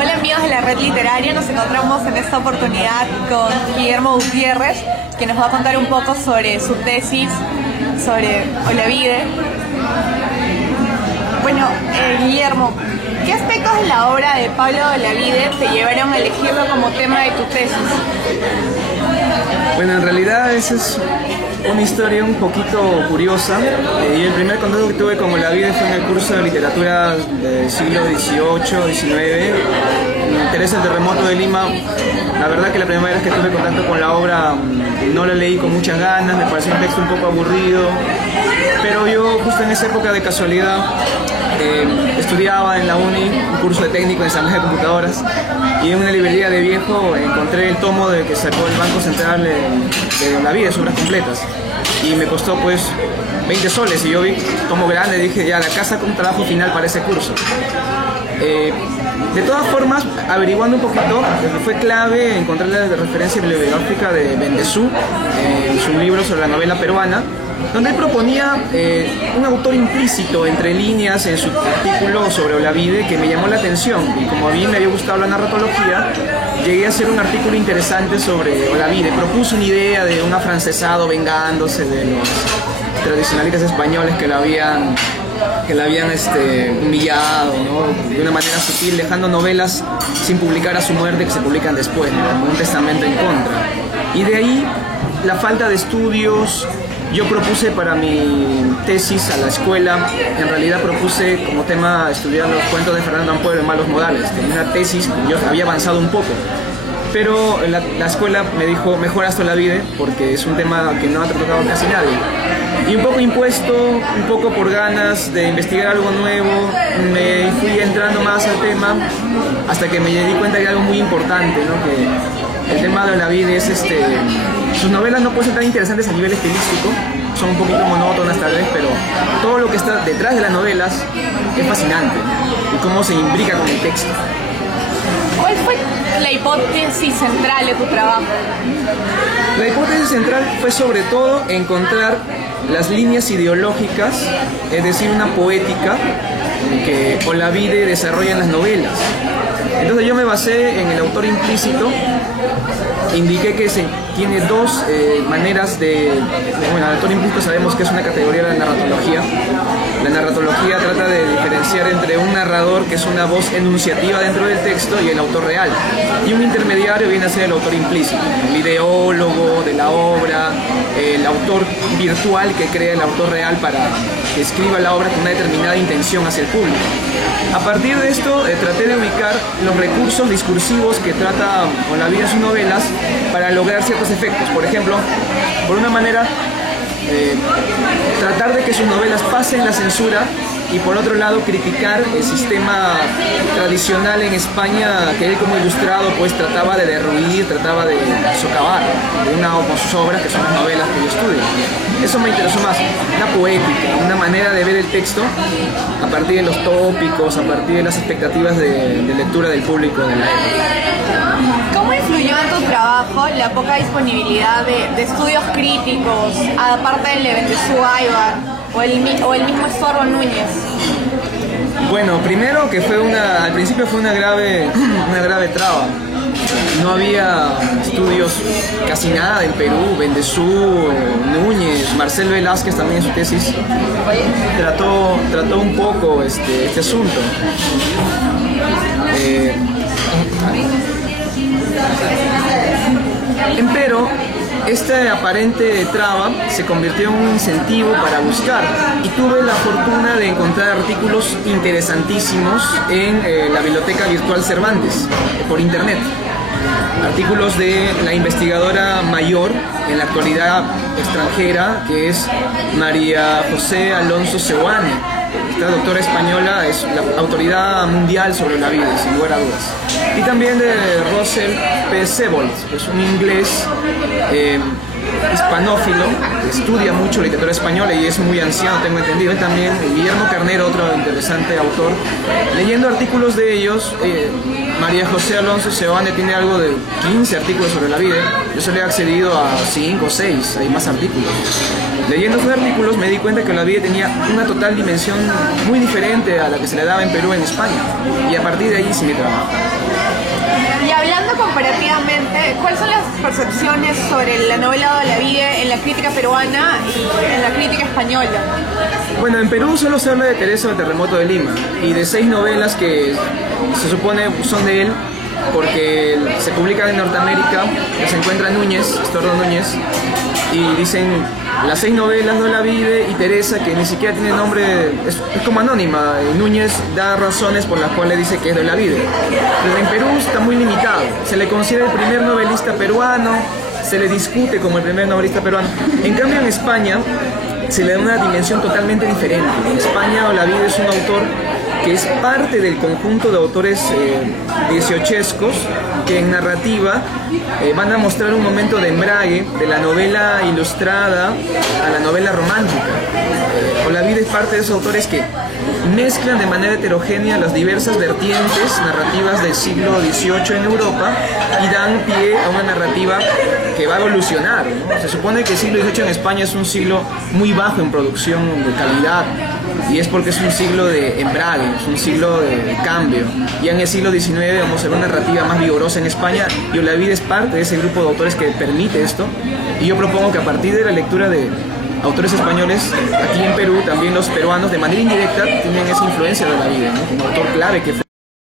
Hola amigos de la Red Literaria, nos encontramos en esta oportunidad con Guillermo Gutiérrez, que nos va a contar un poco sobre su tesis sobre Olavide. Bueno, Guillermo, ¿qué aspectos de la obra de Pablo Olavide te llevaron a elegirlo como tema de tu tesis? Bueno, en realidad esa es una historia un poquito curiosa. Y el primer contacto que tuve con Olavide fue en el curso de literatura del siglo XVIII, XIX. Me interesa el terremoto de Lima. La verdad que la primera vez que tuve contacto con la obra no la leí con muchas ganas, me pareció un texto un poco aburrido. Pero yo justo en esa época de casualidad estudiaba en la uni un curso de técnico en ensamblaje de computadoras, y en una librería de viejo encontré el tomo que sacó el Banco Central de Olavide, sus obras completas, y me costó pues 20 soles, y yo vi tomo grande y dije, ya, la casa con un trabajo final para ese curso. De todas formas, averiguando un poquito, fue clave encontrar la referencia bibliográfica de Bendezú en su libro sobre la novela peruana, donde él proponía un autor implícito entre líneas en su artículo sobre Olavide que me llamó la atención, y como a mí me había gustado la narratología, llegué a hacer un artículo interesante sobre Olavide. Propuso una idea de un afrancesado vengándose de los tradicionalistas españoles que la habían humillado, ¿no?, de una manera sutil, dejando novelas sin publicar a su muerte que se publican después, ¿no?, como un testamento en contra. Y de ahí la falta de estudios. Yo propuse para mi tesis a la escuela, en realidad propuse como tema estudiar los cuentos de Fernando Ampuero en Malos Modales. Tenía una tesis, yo había avanzado un poco, pero la escuela me dijo, mejora esto Olavide, porque es un tema que no ha tratado casi nadie. Y un poco impuesto, un poco por ganas de investigar algo nuevo, me fui entrando más al tema, hasta que me di cuenta de algo muy importante, ¿no?, que el tema de Olavide es sus novelas no pueden ser tan interesantes a nivel estilístico, son un poquito monótonas tal vez, pero todo lo que está detrás de las novelas es fascinante, ¿no?, y cómo se imbrica con el texto. ¿Cuál fue la hipótesis central de tu trabajo? La hipótesis central fue sobre todo encontrar las líneas ideológicas, es decir, una poética que Olavide desarrolla en las novelas. Entonces yo me basé en el autor implícito, indiqué que tiene dos maneras bueno, el autor implícito sabemos que es una categoría de la narratología. La narratología trata de diferenciar entre un narrador, que es una voz enunciativa dentro del texto, y el autor real. Y un intermediario viene a ser el autor implícito, el ideólogo de la obra, el autor virtual que crea el autor real para que escriba la obra con una determinada intención hacia el público. A partir de esto traté de ubicar los recursos discursivos que trata Olavide en sus novelas para lograr ciertos efectos. Por ejemplo, por una manera, tratar de que sus novelas pasen la censura, y por otro lado criticar el sistema tradicional en España que él como ilustrado pues trataba de derruir, trataba de socavar con sus obras, que son las novelas que yo estudio. Eso me interesó más, una poética, una manera de ver el texto a partir de los tópicos, a partir de las expectativas de lectura del público de la época. ¿Cómo influyó en tu trabajo la poca disponibilidad de estudios críticos, aparte del de Bendezú Aybar o el mismo Estorbo Núñez? Bueno, primero que al principio fue una grave traba. No había estudios, casi nada en Perú. Bendezú, Núñez, Marcel Velázquez también en su tesis trató un poco este asunto. Empero, esta aparente traba se convirtió en un incentivo para buscar, y tuve la fortuna de encontrar artículos interesantísimos en la Biblioteca Virtual Cervantes, por internet. Artículos de la investigadora mayor en la actualidad extranjera, que es María José Alonso Seoane. Esta doctora española es la autoridad mundial sobre Olavide, sin lugar a dudas. Y también de Russell P. Sebold, que es un inglés hispanófilo, que estudia mucho literatura española y es muy anciano, tengo entendido. Y también Guillermo Carnero, otro interesante autor. Leyendo artículos de ellos, María José Alonso Seoane tiene algo de 15 artículos sobre Olavide. Yo solo he accedido a 5 o 6, hay más artículos. Leyendo sus artículos me di cuenta que Olavide tenía una total dimensión muy diferente a la que se le daba en Perú, en España, y a partir de ahí sí me trabajo. Y hablando comparativamente, ¿cuáles son las percepciones sobre la novela de Olavide en la crítica peruana y en la crítica española? Bueno, en Perú solo se habla de Teresa del Terremoto de Lima y de 6 novelas que se supone son de él, porque se publican en Norteamérica, que se encuentra Núñez, Estordo Núñez, y dicen las 6 novelas de Olavide y Teresa, que ni siquiera tiene nombre, es como anónima, y Núñez da razones por las cuales dice que es de Olavide. Pero en Perú está muy limitado, se le considera el primer novelista peruano, se le discute como el primer novelista peruano. En cambio en España se le da una dimensión totalmente diferente. En España Olavide es un autor que es parte del conjunto de autores dieciochescos que en narrativa van a mostrar un momento de embrague de la novela ilustrada a la novela romántica. Olavide es parte de esos autores que mezclan de manera heterogénea las diversas vertientes narrativas del siglo XVIII en Europa y dan pie a una narrativa que va a evolucionar, ¿no? Se supone que el siglo XVIII en España es un siglo muy bajo en producción de calidad, y es porque es un siglo de embrague, es un siglo de cambio. Ya en el siglo XIX vamos a ver una narrativa más vigorosa en España, y Olavide es parte de ese grupo de autores que permite esto, y yo propongo que a partir de la lectura de autores españoles, aquí en Perú, también los peruanos de manera indirecta tienen esa influencia de Olavide, ¿no? Un autor clave que fue